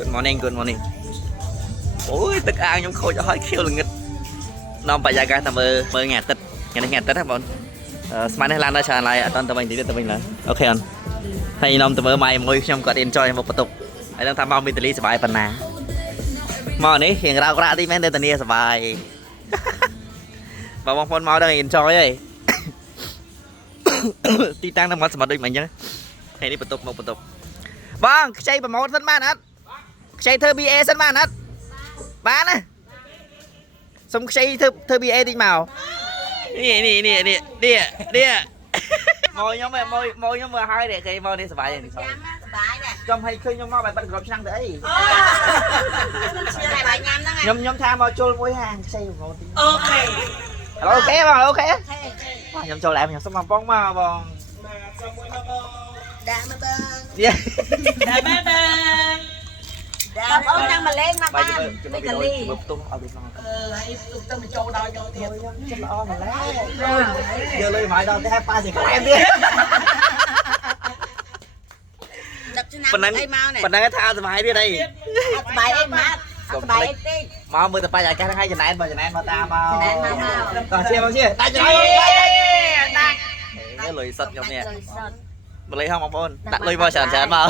good morning good morning អូយទឹកអាងខ្ញុំខូចអស់ហើយខៀវល្ងឹតនាំបរិយាកាសតែមើលថ្ងៃអាទិត្យថ្ងៃនេះថ្ងៃអាទិត្យណាបងស្មាននេះឡើងដល់ច្រើនឡើយអត់តទៅវិញទៀតទៅវិញឡើយអូខេអត់ហើយនាំទៅមើលម៉ៃមួយខ្ញុំគាត់ enjoy មកបន្ទប់ហើយដឹងថាមកមីតាលីសប្បាយប៉ុណ្ណាមកនេះរៀងរ៉ៅក្រាក់តិចមែនទេតានីសប្បាយបងប្អូនមកដល់ enjoy ហើយទីតាំងនៅមាត់សមុទ្រដូចមិនអញ្ចឹងថ្ងៃនេះបន្ទប់មកបន្ទប់បងខ្ចីប្រម៉ូទសិនបានអត់ខ្ចីធ្វើ BA សិនបានអត់បានណាសុំខ្ចីធ្វើ BA តិចមកនេះមកខ្ញុំមើលហើយនេះគេមកនេះសប្បាយនេះសប្បាយណាស់ចំឲ្យឃើញខ្ញុំមកបែបបាត់គ្រប់ឆ្នាំទៅអីខ្ញុំថាមកជុលមួយហាងខ្ចីប្រម៉ូទតិចអូខេអូខេបងអូខេខ្ញុំចូលឡើងខ្ញុំសុំបងបងមកបងសុំមួយមកបងដាក់មកបងដាក់មកបងបងអូនចាំមកលេងមកបានមីតាលីមកផ្ទុំឲ្យវាមកហើយផ្ទុំទៅមកចូលដល់យកទៀតខ្ញុំចិត្តល្អម្ល៉េះយកលុយមកដល់តែប៉ាសិក្លែមទៀតដឹកឆ្នាំអីមកនេះប៉ុណ្ណឹងថាសុបាយទៀតអីសុបាយអីមកសុបាយអីតិចមកមើលទៅបរិយាកាសហ្នឹងហើយចំណែនមកចំណែនមកតាមមកចំណែនមកតោះជាមកជាដាច់ចំណែនដាច់លុយសុតខ្ញុំនេះម្លេះហងបងប្អូនដាក់លុយមកច្រើនមក